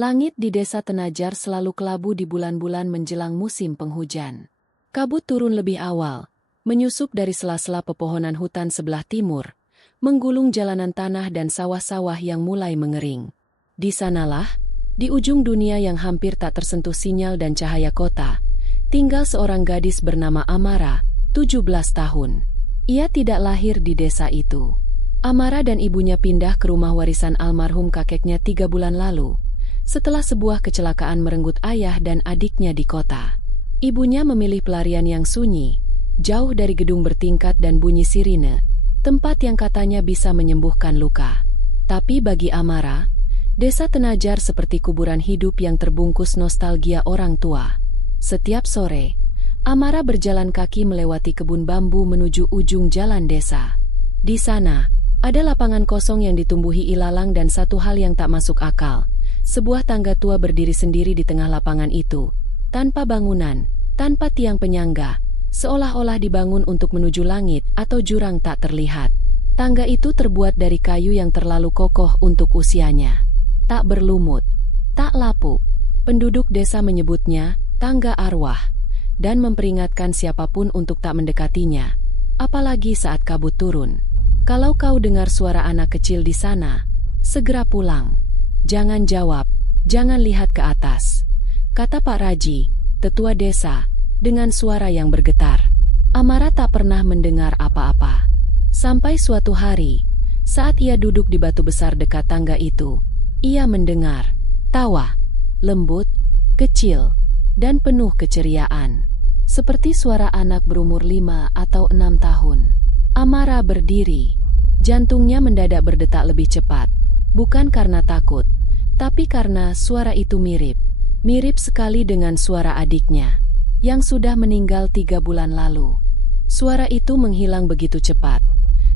Langit di desa Tenajar selalu kelabu di bulan-bulan menjelang musim penghujan. Kabut turun lebih awal, menyusup dari sela-sela pepohonan hutan sebelah timur, menggulung jalanan tanah dan sawah-sawah yang mulai mengering. Di sanalah, di ujung dunia yang hampir tak tersentuh sinyal dan cahaya kota, tinggal seorang gadis bernama Amara, 17 tahun. Ia tidak lahir di desa itu. Amara dan ibunya pindah ke rumah warisan almarhum kakeknya 3 bulan lalu, setelah sebuah kecelakaan merenggut ayah dan adiknya di kota. Ibunya memilih pelarian yang sunyi, jauh dari gedung bertingkat dan bunyi sirine, tempat yang katanya bisa menyembuhkan luka. Tapi bagi Amara, desa Tenajar seperti kuburan hidup yang terbungkus nostalgia orang tua. Setiap sore, Amara berjalan kaki melewati kebun bambu menuju ujung jalan desa. Di sana, ada lapangan kosong yang ditumbuhi ilalang dan satu hal yang tak masuk akal. Sebuah tangga tua berdiri sendiri di tengah lapangan itu, tanpa bangunan, tanpa tiang penyangga, seolah-olah dibangun untuk menuju langit atau jurang tak terlihat. Tangga itu terbuat dari kayu yang terlalu kokoh untuk usianya. Tak berlumut, tak lapuk. Penduduk desa menyebutnya tangga arwah, dan memperingatkan siapapun untuk tak mendekatinya, apalagi saat kabut turun. Kalau kau dengar suara anak kecil di sana, segera pulang. Jangan jawab, jangan lihat ke atas, kata Pak Raji, tetua desa, dengan suara yang bergetar. Amara tak pernah mendengar apa-apa. Sampai suatu hari, saat ia duduk di batu besar dekat tangga itu, ia mendengar tawa, lembut, kecil, dan penuh keceriaan. Seperti suara anak berumur 5 atau 6 tahun. Amara berdiri. Jantungnya mendadak berdetak lebih cepat. Bukan karena takut, tapi karena suara itu mirip. Mirip sekali dengan suara adiknya, yang sudah meninggal 3 bulan lalu. Suara itu menghilang begitu cepat,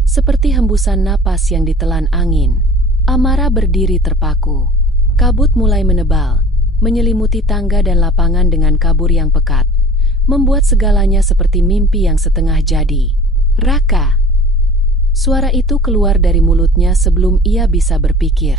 seperti hembusan napas yang ditelan angin. Amara berdiri terpaku. Kabut mulai menebal, menyelimuti tangga dan lapangan dengan kabur yang pekat, membuat segalanya seperti mimpi yang setengah jadi. Raka. Suara itu keluar dari mulutnya sebelum ia bisa berpikir.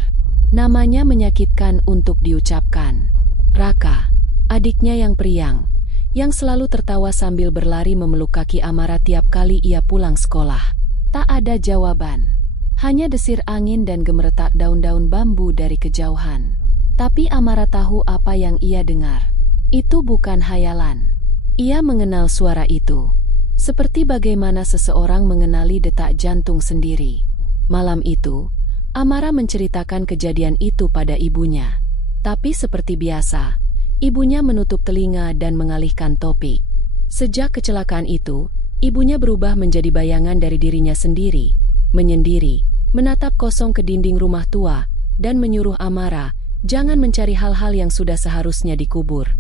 Namanya menyakitkan untuk diucapkan. Raka, adiknya yang periang, yang selalu tertawa sambil berlari memeluk kaki Amara tiap kali ia pulang sekolah. Tak ada jawaban, hanya desir angin dan gemeretak daun-daun bambu dari kejauhan. Tapi Amara tahu apa yang ia dengar. Itu bukan hayalan. Ia mengenal suara itu. Seperti bagaimana seseorang mengenali detak jantung sendiri. Malam itu, Amara menceritakan kejadian itu pada ibunya. Tapi seperti biasa, ibunya menutup telinga dan mengalihkan topik. Sejak kecelakaan itu, ibunya berubah menjadi bayangan dari dirinya sendiri, menyendiri, menatap kosong ke dinding rumah tua, dan menyuruh Amara, jangan mencari hal-hal yang sudah seharusnya dikubur.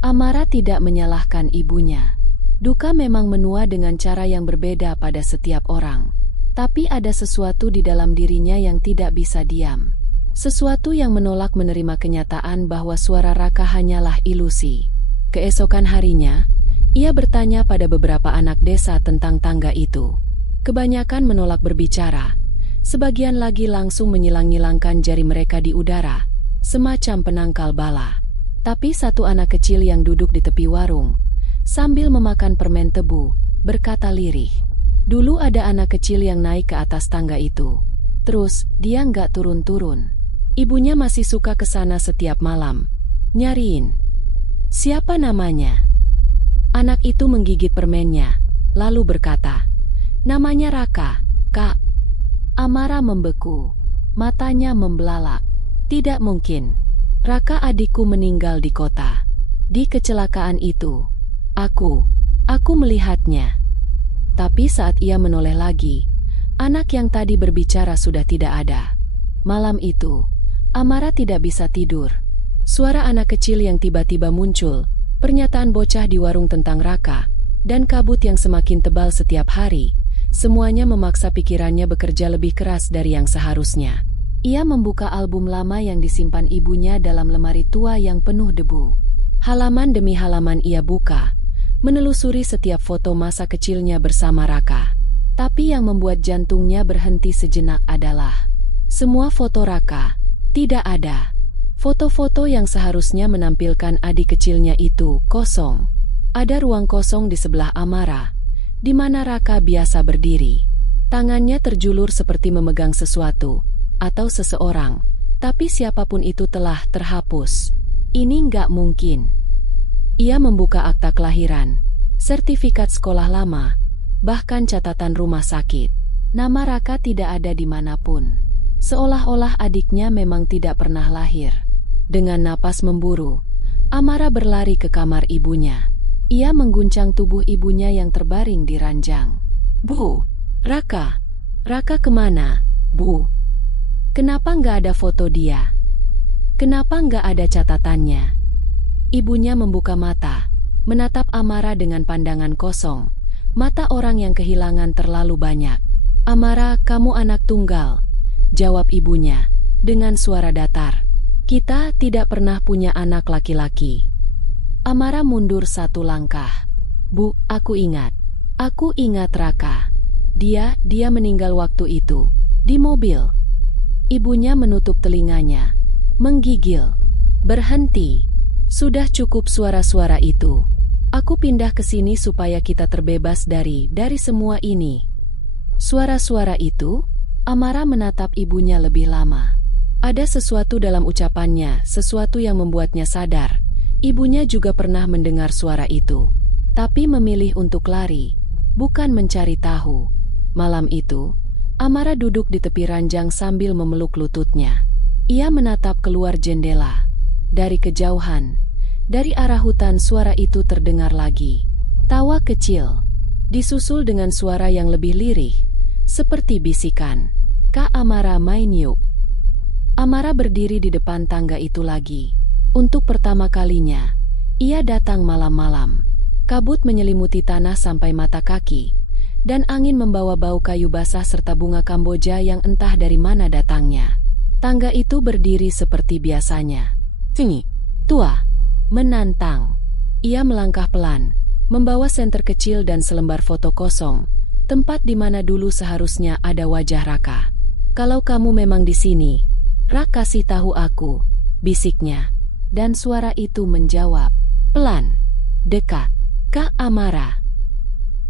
Amara tidak menyalahkan ibunya. Duka memang menua dengan cara yang berbeda pada setiap orang. Tapi ada sesuatu di dalam dirinya yang tidak bisa diam. Sesuatu yang menolak menerima kenyataan bahwa suara Raka hanyalah ilusi. Keesokan harinya, ia bertanya pada beberapa anak desa tentang tangga itu. Kebanyakan menolak berbicara. Sebagian lagi langsung menyilang-nyilangkan jari mereka di udara, semacam penangkal bala. Tapi satu anak kecil yang duduk di tepi warung, sambil memakan permen tebu, berkata lirih. Dulu ada anak kecil yang naik ke atas tangga itu. Terus, dia nggak turun-turun. Ibunya masih suka ke sana setiap malam. Nyariin. Siapa namanya? Anak itu menggigit permennya, lalu berkata, namanya Raka, Kak. Amara membeku. Matanya membelalak. Tidak mungkin. Raka adikku meninggal di kota. Di kecelakaan itu. Aku melihatnya. Tapi saat ia menoleh lagi, anak yang tadi berbicara sudah tidak ada. Malam itu, Amara tidak bisa tidur. Suara anak kecil yang tiba-tiba muncul, pernyataan bocah di warung tentang Raka, dan kabut yang semakin tebal setiap hari, semuanya memaksa pikirannya bekerja lebih keras dari yang seharusnya. Ia membuka album lama yang disimpan ibunya dalam lemari tua yang penuh debu. Halaman demi halaman ia buka, menelusuri setiap foto masa kecilnya bersama Raka. Tapi yang membuat jantungnya berhenti sejenak adalah semua foto Raka tidak ada. Foto-foto yang seharusnya menampilkan adik kecilnya itu kosong. Ada ruang kosong di sebelah Amara, di mana Raka biasa berdiri. Tangannya terjulur seperti memegang sesuatu, atau seseorang, tapi siapapun itu telah terhapus. Ini nggak mungkin. Ia membuka akta kelahiran, sertifikat sekolah lama, bahkan catatan rumah sakit. Nama Raka tidak ada dimanapun. Seolah-olah adiknya memang tidak pernah lahir. Dengan napas memburu, Amara berlari ke kamar ibunya. Ia mengguncang tubuh ibunya yang terbaring di ranjang. Bu, Raka. Raka kemana, Bu? Kenapa nggak ada foto dia? Kenapa nggak ada catatannya? Ibunya membuka mata, menatap Amara dengan pandangan kosong. Mata orang yang kehilangan terlalu banyak. Amara, kamu anak tunggal, jawab ibunya, dengan suara datar. Kita tidak pernah punya anak laki-laki. Amara mundur satu langkah. Bu, aku ingat. Aku ingat Raka. Dia meninggal waktu itu, di mobil. Ibunya menutup telinganya, menggigil. Berhenti. Sudah cukup suara-suara itu. Aku pindah ke sini supaya kita terbebas dari semua ini. Suara-suara itu? Amara menatap ibunya lebih lama. Ada sesuatu dalam ucapannya, sesuatu yang membuatnya sadar. Ibunya juga pernah mendengar suara itu, tapi memilih untuk lari, bukan mencari tahu. Malam itu, Amara duduk di tepi ranjang sambil memeluk lututnya. Ia menatap keluar jendela. Dari kejauhan, dari arah hutan suara itu terdengar lagi. Tawa kecil, disusul dengan suara yang lebih lirih, seperti bisikan. Kak Amara main yuk. Amara berdiri di depan tangga itu lagi. Untuk pertama kalinya, ia datang malam-malam. Kabut menyelimuti tanah sampai mata kaki, dan angin membawa bau kayu basah serta bunga Kamboja yang entah dari mana datangnya. Tangga itu berdiri seperti biasanya. Tinggi, tua, menantang. Ia melangkah pelan, membawa senter kecil dan selembar foto kosong, tempat di mana dulu seharusnya ada wajah Raka. Kalau kamu memang di sini, Raka kasih tahu aku, bisiknya. Dan suara itu menjawab, pelan, dekat. Kak Amara.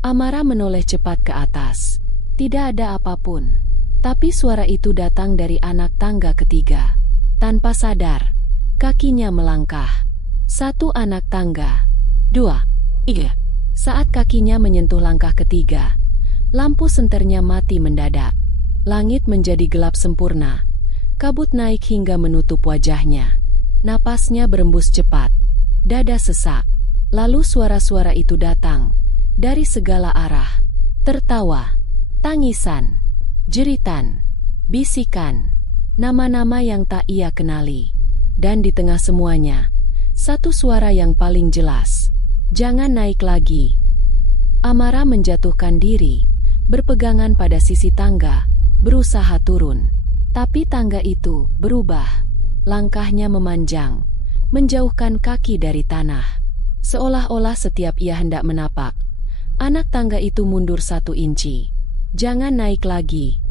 Amara menoleh cepat ke atas. Tidak ada apapun. Tapi suara itu datang dari anak tangga ketiga. Tanpa sadar, kakinya melangkah. 1 anak tangga. 2, 3. Saat kakinya menyentuh langkah ketiga, lampu senternya mati mendadak. Langit menjadi gelap sempurna. Kabut naik hingga menutup wajahnya. Napasnya berembus cepat. Dada sesak. Lalu suara-suara itu datang. Dari segala arah. Tertawa. Tangisan. Jeritan. Bisikan. Nama-nama yang tak ia kenali. Dan di tengah semuanya, satu suara yang paling jelas. Jangan naik lagi. Amara menjatuhkan diri. Berpegangan pada sisi tangga. Berusaha turun. Tapi tangga itu berubah. Langkahnya memanjang, menjauhkan kaki dari tanah. Seolah-olah setiap ia hendak menapak, anak tangga itu mundur 1 inci. Jangan naik lagi.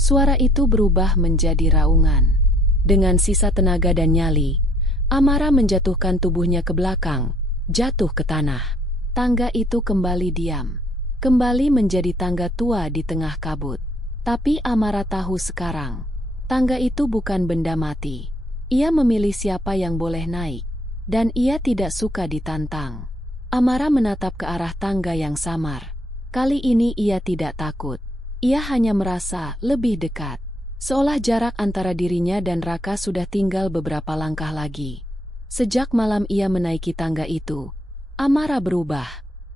Suara itu berubah menjadi raungan. Dengan sisa tenaga dan nyali, Amara menjatuhkan tubuhnya ke belakang, jatuh ke tanah. Tangga itu kembali diam. Kembali menjadi tangga tua di tengah kabut. Tapi Amara tahu sekarang, tangga itu bukan benda mati. Ia memilih siapa yang boleh naik, dan ia tidak suka ditantang. Amara menatap ke arah tangga yang samar. Kali ini ia tidak takut. Ia hanya merasa lebih dekat. Seolah jarak antara dirinya dan Raka sudah tinggal beberapa langkah lagi. Sejak malam ia menaiki tangga itu, Amara berubah.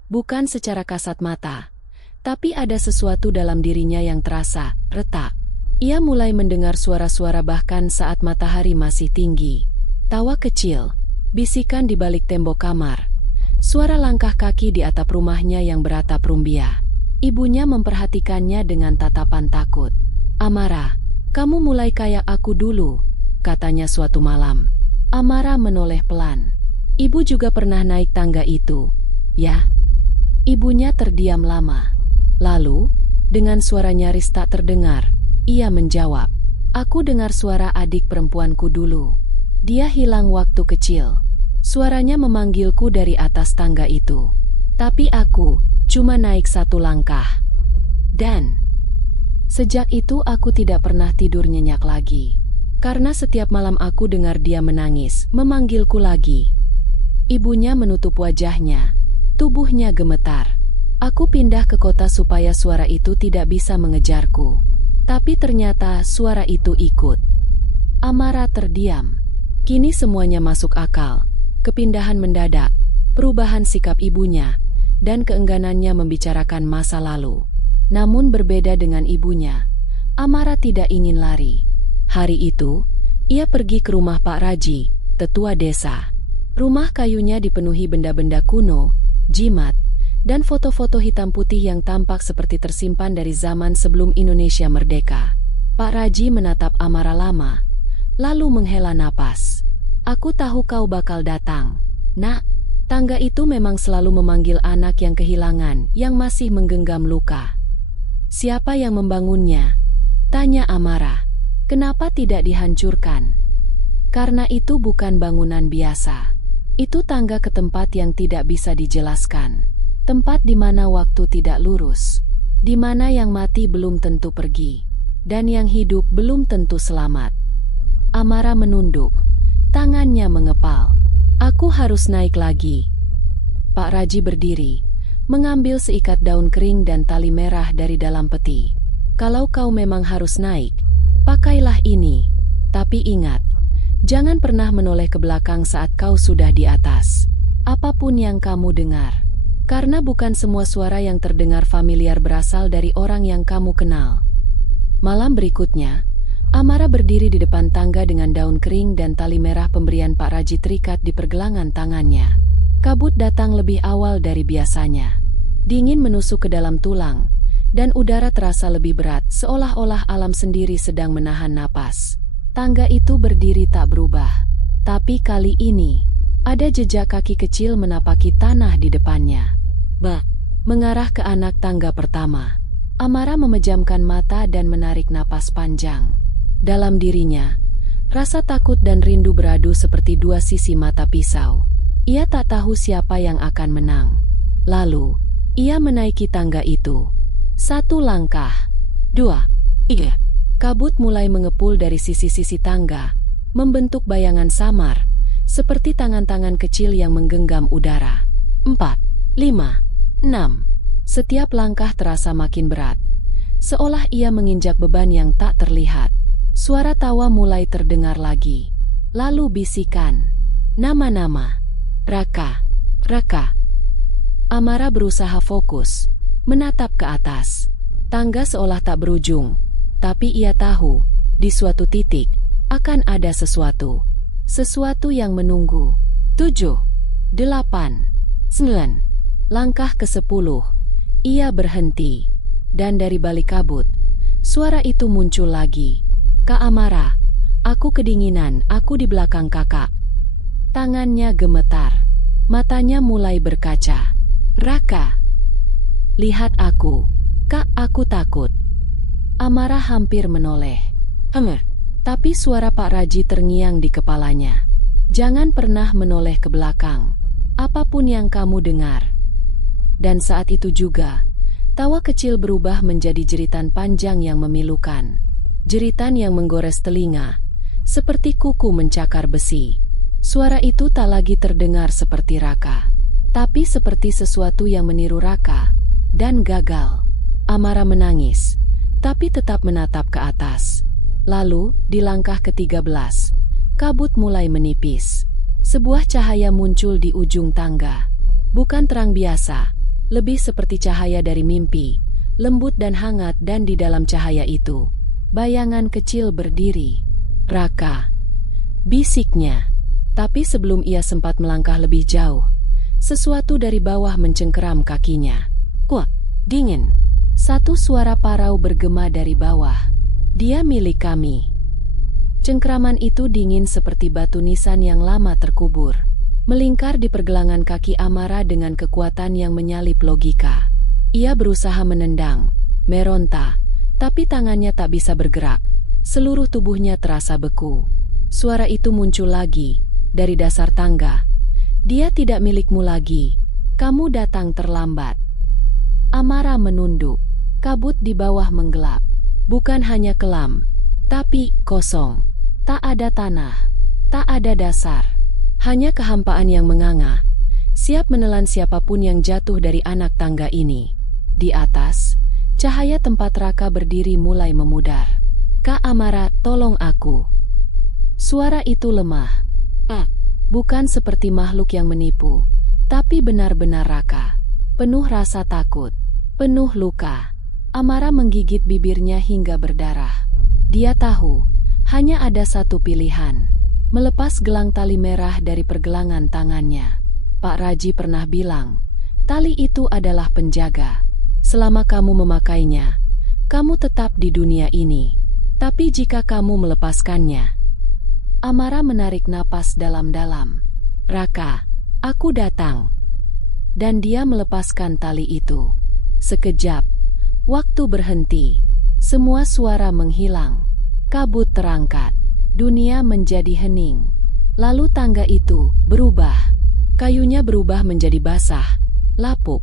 Bukan secara kasat mata, tapi ada sesuatu dalam dirinya yang terasa retak. Ia mulai mendengar suara-suara bahkan saat matahari masih tinggi. Tawa kecil, bisikan di balik tembok kamar. Suara langkah kaki di atap rumahnya yang beratap rumbia. Ibunya memperhatikannya dengan tatapan takut. Amara, kamu mulai kayak aku dulu, katanya suatu malam. Amara menoleh pelan. Ibu juga pernah naik tangga itu, ya? Ibunya terdiam lama. Lalu, dengan suara nyaris tak terdengar, ia menjawab, aku dengar suara adik perempuanku dulu. Dia hilang waktu kecil. Suaranya memanggilku dari atas tangga itu. Tapi aku cuma naik 1 langkah. Dan sejak itu aku tidak pernah tidur nyenyak lagi. Karena setiap malam aku dengar dia menangis, memanggilku lagi. Ibunya menutup wajahnya. Tubuhnya gemetar. Aku pindah ke kota supaya suara itu tidak bisa mengejarku. Tapi ternyata suara itu ikut. Amara terdiam. Kini semuanya masuk akal. Kepindahan mendadak, perubahan sikap ibunya, dan keengganannya membicarakan masa lalu. Namun berbeda dengan ibunya, Amara tidak ingin lari. Hari itu, ia pergi ke rumah Pak Raji, tetua desa. Rumah kayunya dipenuhi benda-benda kuno, jimat, dan foto-foto hitam putih yang tampak seperti tersimpan dari zaman sebelum Indonesia merdeka. Pak Raji menatap Amara lama, lalu menghela napas. Aku tahu kau bakal datang. Nak, tangga itu memang selalu memanggil anak yang kehilangan, yang masih menggenggam luka. Siapa yang membangunnya? Tanya Amara. Kenapa tidak dihancurkan? Karena itu bukan bangunan biasa. Itu tangga ke tempat yang tidak bisa dijelaskan. Tempat di mana waktu tidak lurus. Di mana yang mati belum tentu pergi. Dan yang hidup belum tentu selamat. Amara menunduk. Tangannya mengepal. Aku harus naik lagi. Pak Raji berdiri, mengambil seikat daun kering dan tali merah dari dalam peti. Kalau kau memang harus naik, pakailah ini. Tapi ingat, jangan pernah menoleh ke belakang saat kau sudah di atas. Apapun yang kamu dengar. Karena bukan semua suara yang terdengar familiar berasal dari orang yang kamu kenal. Malam berikutnya, Amara berdiri di depan tangga dengan daun kering dan tali merah pemberian Pak Raji terikat di pergelangan tangannya. Kabut datang lebih awal dari biasanya. Dingin menusuk ke dalam tulang, dan udara terasa lebih berat seolah-olah alam sendiri sedang menahan napas. Tangga itu berdiri tak berubah. Tapi kali ini, ada jejak kaki kecil menapaki tanah di depannya. Mengarah ke anak tangga pertama. Amara memejamkan mata dan menarik napas panjang. Dalam dirinya, rasa takut dan rindu beradu seperti 2 sisi mata pisau. Ia tak tahu siapa yang akan menang. Lalu, ia menaiki tangga itu. 1 langkah, 2, 3. Kabut mulai mengepul dari sisi-sisi tangga, membentuk bayangan samar, seperti tangan-tangan kecil yang menggenggam udara. 4, 5, 6. Setiap langkah terasa makin berat, seolah ia menginjak beban yang tak terlihat. Suara tawa mulai terdengar lagi. Lalu bisikan. Nama-nama. Raka. Raka. Amara berusaha fokus, menatap ke atas. Tangga seolah tak berujung. Tapi ia tahu, di suatu titik, akan ada sesuatu. Sesuatu yang menunggu. 7, 8, 9. Langkah ke-10. Ia berhenti. Dan dari balik kabut, suara itu muncul lagi. Kak Amara, aku kedinginan, aku di belakang kakak. Tangannya gemetar, matanya mulai berkaca. Raka, lihat aku, kak, aku takut. Amara hampir menoleh. Tapi suara Pak Raji terngiang di kepalanya. Jangan pernah menoleh ke belakang, apapun yang kamu dengar. Dan saat itu juga, tawa kecil berubah menjadi jeritan panjang yang memilukan. Jeritan yang menggores telinga, seperti kuku mencakar besi. Suara itu tak lagi terdengar seperti Raka, tapi seperti sesuatu yang meniru Raka, dan gagal. Amara menangis, tapi tetap menatap ke atas. Lalu, di langkah ke-13, kabut mulai menipis. Sebuah cahaya muncul di ujung tangga. Bukan terang biasa, lebih seperti cahaya dari mimpi, lembut dan hangat, dan di dalam cahaya itu, bayangan kecil berdiri. Raka, bisiknya. Tapi sebelum ia sempat melangkah lebih jauh, sesuatu dari bawah mencengkeram kakinya. Kuat, dingin. Satu suara parau bergema dari bawah. Dia milik kami. Cengkeraman itu dingin seperti batu nisan yang lama terkubur. Melingkar di pergelangan kaki Amara dengan kekuatan yang menyalip logika. Ia berusaha menendang, meronta, tapi tangannya tak bisa bergerak. Seluruh tubuhnya terasa beku. Suara itu muncul lagi, dari dasar tangga. Dia tidak milikmu lagi. Kamu datang terlambat. Amara menunduk. Kabut di bawah menggelap. Bukan hanya kelam, tapi kosong. Tak ada tanah. Tak ada dasar. Hanya kehampaan yang menganga, siap menelan siapapun yang jatuh dari anak tangga ini. Di atas, cahaya tempat Raka berdiri mulai memudar. Kak Amara, tolong aku. Suara itu lemah. Bukan seperti makhluk yang menipu, tapi benar-benar Raka. Penuh rasa takut, penuh luka. Amara menggigit bibirnya hingga berdarah. Dia tahu, hanya ada satu pilihan. Melepas gelang tali merah dari pergelangan tangannya. Pak Raji pernah bilang, tali itu adalah penjaga. Selama kamu memakainya, kamu tetap di dunia ini. Tapi jika kamu melepaskannya. Amara menarik napas dalam-dalam. Raka, aku datang. Dan dia melepaskan tali itu. Sekejap, waktu berhenti. Semua suara menghilang. Kabut terangkat. Dunia menjadi hening. Lalu tangga itu berubah. Kayunya berubah menjadi basah, lapuk,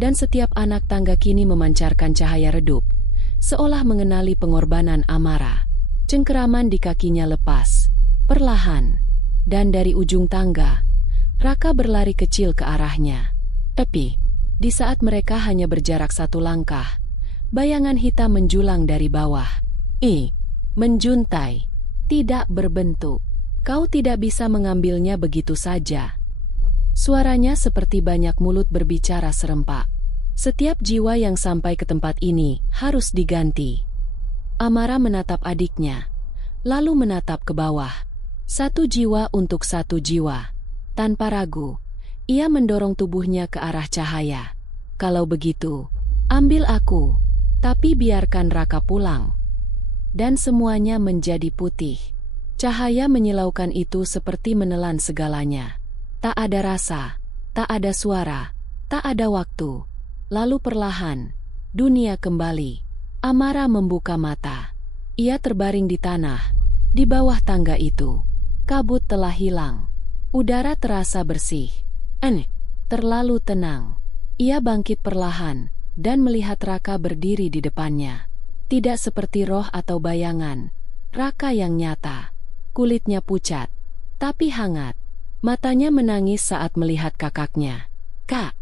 dan setiap anak tangga kini memancarkan cahaya redup, seolah mengenali pengorbanan Amara. Cengkeraman di kakinya lepas, perlahan, dan dari ujung tangga, Raka berlari kecil ke arahnya. Tapi, di saat mereka hanya berjarak satu langkah, bayangan hitam menjulang dari bawah. Menjuntai. Tidak berbentuk. Kau tidak bisa mengambilnya begitu saja. Suaranya seperti banyak mulut berbicara serempak. Setiap jiwa yang sampai ke tempat ini harus diganti. Amara menatap adiknya, lalu menatap ke bawah. Satu jiwa untuk satu jiwa. Tanpa ragu, ia mendorong tubuhnya ke arah cahaya. Kalau begitu, ambil aku, tapi biarkan Raka pulang. Dan semuanya menjadi putih. Cahaya menyilaukan itu seperti menelan segalanya. Tak ada rasa, tak ada suara, tak ada waktu. Lalu perlahan, dunia kembali. Amara membuka mata. Ia terbaring di tanah, di bawah tangga itu. Kabut telah hilang. Udara terasa bersih. Terlalu tenang. Ia bangkit perlahan, dan melihat Raka berdiri di depannya. Tidak seperti roh atau bayangan, Raka yang nyata. Kulitnya pucat, tapi hangat. Matanya menangis saat melihat kakaknya. Kak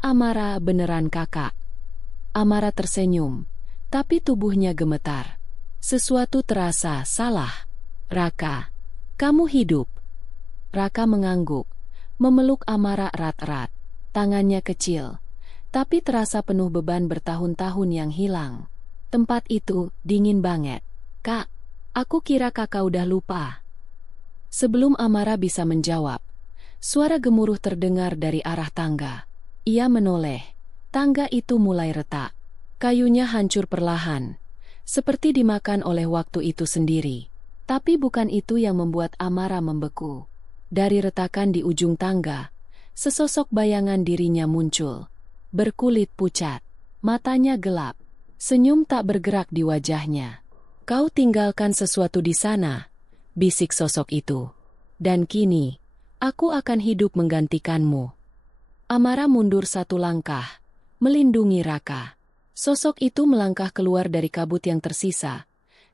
Amara, beneran kakak. Amara tersenyum, tapi tubuhnya gemetar. Sesuatu terasa salah. Raka, kamu hidup. Raka mengangguk, memeluk Amara erat-erat. Tangannya kecil, tapi terasa penuh beban bertahun-tahun yang hilang. Tempat itu dingin banget. Kak, aku kira kakak udah lupa. Sebelum Amara bisa menjawab, suara gemuruh terdengar dari arah tangga. Ia menoleh. Tangga itu mulai retak. Kayunya hancur perlahan, seperti dimakan oleh waktu itu sendiri. Tapi bukan itu yang membuat Amara membeku. Dari retakan di ujung tangga, sesosok bayangan dirinya muncul. Berkulit pucat, matanya gelap. Senyum tak bergerak di wajahnya. Kau tinggalkan sesuatu di sana, bisik sosok itu. Dan kini, aku akan hidup menggantikanmu. Amara mundur satu langkah, melindungi Raka. Sosok itu melangkah keluar dari kabut yang tersisa,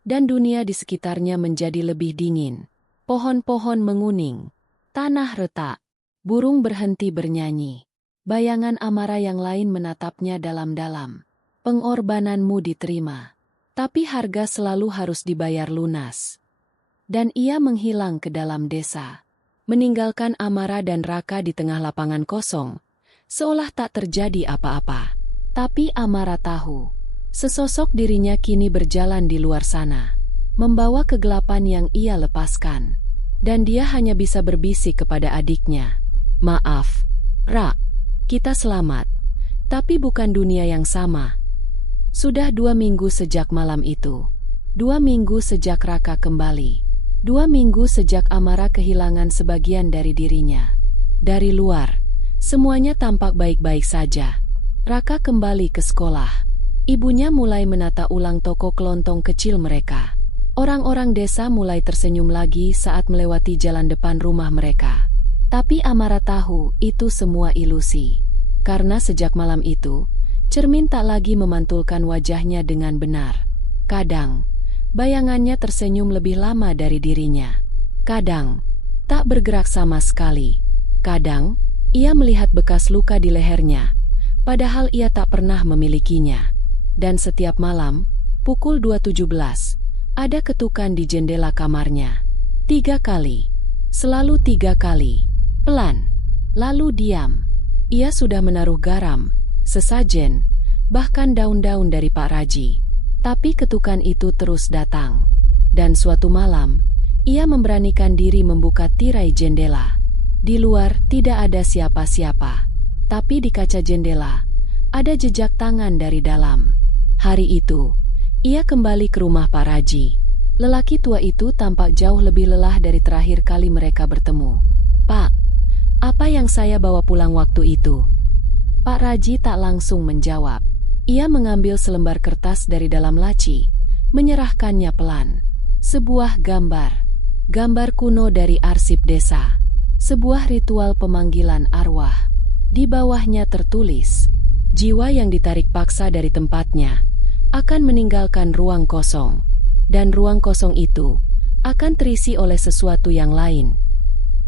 dan dunia di sekitarnya menjadi lebih dingin. Pohon-pohon menguning, tanah retak, burung berhenti bernyanyi. Bayangan Amara yang lain menatapnya dalam-dalam. Pengorbananmu diterima, tapi harga selalu harus dibayar lunas. Dan ia menghilang ke dalam desa, meninggalkan Amara dan Raka di tengah lapangan kosong, seolah tak terjadi apa-apa. Tapi Amara tahu, sesosok dirinya kini berjalan di luar sana, membawa kegelapan yang ia lepaskan. Dan dia hanya bisa berbisik kepada adiknya, "Maaf, Ra, kita selamat, tapi bukan dunia yang sama." Sudah 2 minggu sejak malam itu. 2 minggu sejak Raka kembali. 2 minggu sejak Amara kehilangan sebagian dari dirinya. Dari luar, semuanya tampak baik-baik saja. Raka kembali ke sekolah. Ibunya mulai menata ulang toko kelontong kecil mereka. Orang-orang desa mulai tersenyum lagi saat melewati jalan depan rumah mereka. Tapi Amara tahu itu semua ilusi. Karena sejak malam itu, cermin tak lagi memantulkan wajahnya dengan benar. Kadang, bayangannya tersenyum lebih lama dari dirinya. Kadang, tak bergerak sama sekali. Kadang, ia melihat bekas luka di lehernya, padahal ia tak pernah memilikinya. Dan setiap malam, pukul 2.17, ada ketukan di jendela kamarnya. 3 kali. Selalu 3 kali. Pelan. Lalu diam. Ia sudah menaruh garam, sesajen, bahkan daun-daun dari Pak Raji. Tapi ketukan itu terus datang. Dan suatu malam, ia memberanikan diri membuka tirai jendela. Di luar tidak ada siapa-siapa. Tapi di kaca jendela, ada jejak tangan dari dalam. Hari itu, ia kembali ke rumah Pak Raji. Lelaki tua itu tampak jauh lebih lelah dari terakhir kali mereka bertemu. "Pak, apa yang saya bawa pulang waktu itu?" Pak Raji tak langsung menjawab. Ia mengambil selembar kertas dari dalam laci, menyerahkannya pelan. Sebuah gambar. Gambar kuno dari arsip desa. Sebuah ritual pemanggilan arwah. Di bawahnya tertulis, jiwa yang ditarik paksa dari tempatnya akan meninggalkan ruang kosong. Dan ruang kosong itu akan terisi oleh sesuatu yang lain.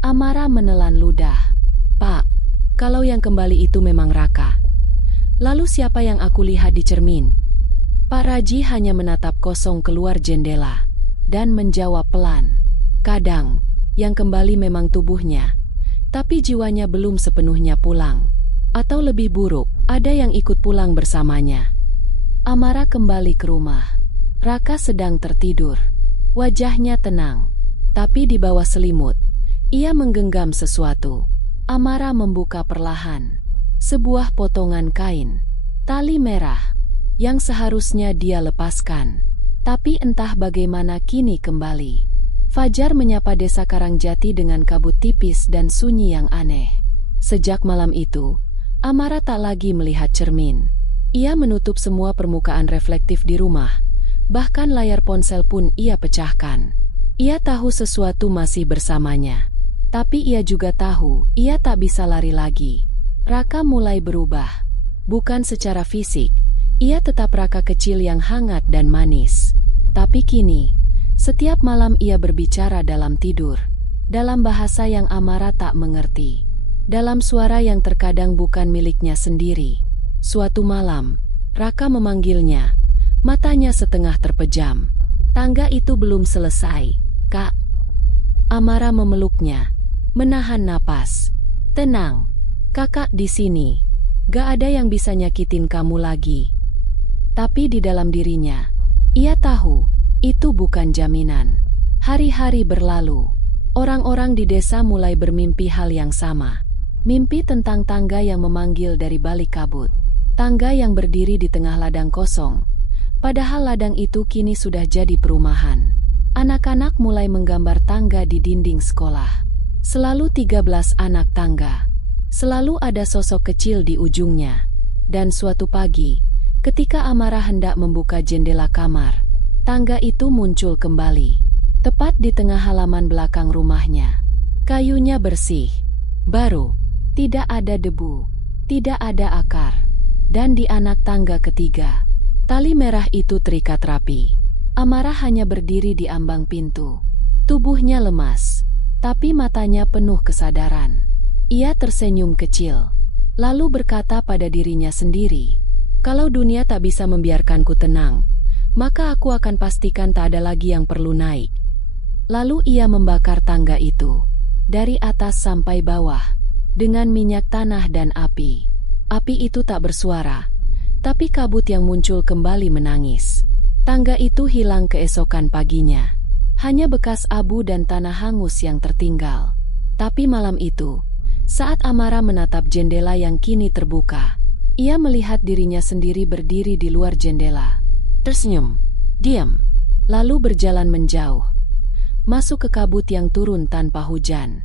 Amara menelan ludah. "Pak, kalau yang kembali itu memang Raka, lalu siapa yang aku lihat di cermin?" Pak Raji hanya menatap kosong keluar jendela dan menjawab pelan, "Kadang, yang kembali memang tubuhnya, tapi jiwanya belum sepenuhnya pulang. Atau lebih buruk, ada yang ikut pulang bersamanya." Amara kembali ke rumah. Raka sedang tertidur. Wajahnya tenang, tapi di bawah selimut, ia menggenggam sesuatu. Amara membuka perlahan. Sebuah potongan kain, tali merah, yang seharusnya dia lepaskan. Tapi entah bagaimana kini kembali. Fajar menyapa desa Karangjati dengan kabut tipis dan sunyi yang aneh. Sejak malam itu, Amara tak lagi melihat cermin. Ia menutup semua permukaan reflektif di rumah. Bahkan layar ponsel pun ia pecahkan. Ia tahu sesuatu masih bersamanya. Tapi ia juga tahu ia tak bisa lari lagi. Raka mulai berubah. Bukan secara fisik, ia tetap Raka kecil yang hangat dan manis. Tapi kini, setiap malam ia berbicara dalam tidur. Dalam bahasa yang Amara tak mengerti. Dalam suara yang terkadang bukan miliknya sendiri. Suatu malam, Raka memanggilnya. Matanya setengah terpejam. "Tangga itu belum selesai, Kak." Amara memeluknya, menahan napas. "Tenang, kakak di sini. Gak ada yang bisa nyakitin kamu lagi." Tapi di dalam dirinya, ia tahu, itu bukan jaminan. Hari-hari berlalu. Orang-orang di desa mulai bermimpi hal yang sama. Mimpi tentang tangga yang memanggil dari balik kabut. Tangga yang berdiri di tengah ladang kosong. Padahal ladang itu kini sudah jadi perumahan. Anak-anak mulai menggambar tangga di dinding sekolah. Selalu 13 anak tangga. Selalu ada sosok kecil di ujungnya. Dan suatu pagi, ketika Amara hendak membuka jendela kamar, tangga itu muncul kembali. Tepat di tengah halaman belakang rumahnya. Kayunya bersih, baru, tidak ada debu, tidak ada akar. Dan di anak tangga ketiga, tali merah itu terikat rapi. Amara hanya berdiri di ambang pintu. Tubuhnya lemas, tapi matanya penuh kesadaran. Ia tersenyum kecil, lalu berkata pada dirinya sendiri, "Kalau dunia tak bisa membiarkanku tenang, maka aku akan pastikan tak ada lagi yang perlu naik." Lalu ia membakar tangga itu, dari atas sampai bawah, dengan minyak tanah dan api. Api itu tak bersuara, tapi kabut yang muncul kembali menangis. Tangga itu hilang keesokan paginya. Hanya bekas abu dan tanah hangus yang tertinggal. Tapi malam itu, saat Amara menatap jendela yang kini terbuka, ia melihat dirinya sendiri berdiri di luar jendela. Tersenyum, diam, lalu berjalan menjauh. Masuk ke kabut yang turun tanpa hujan.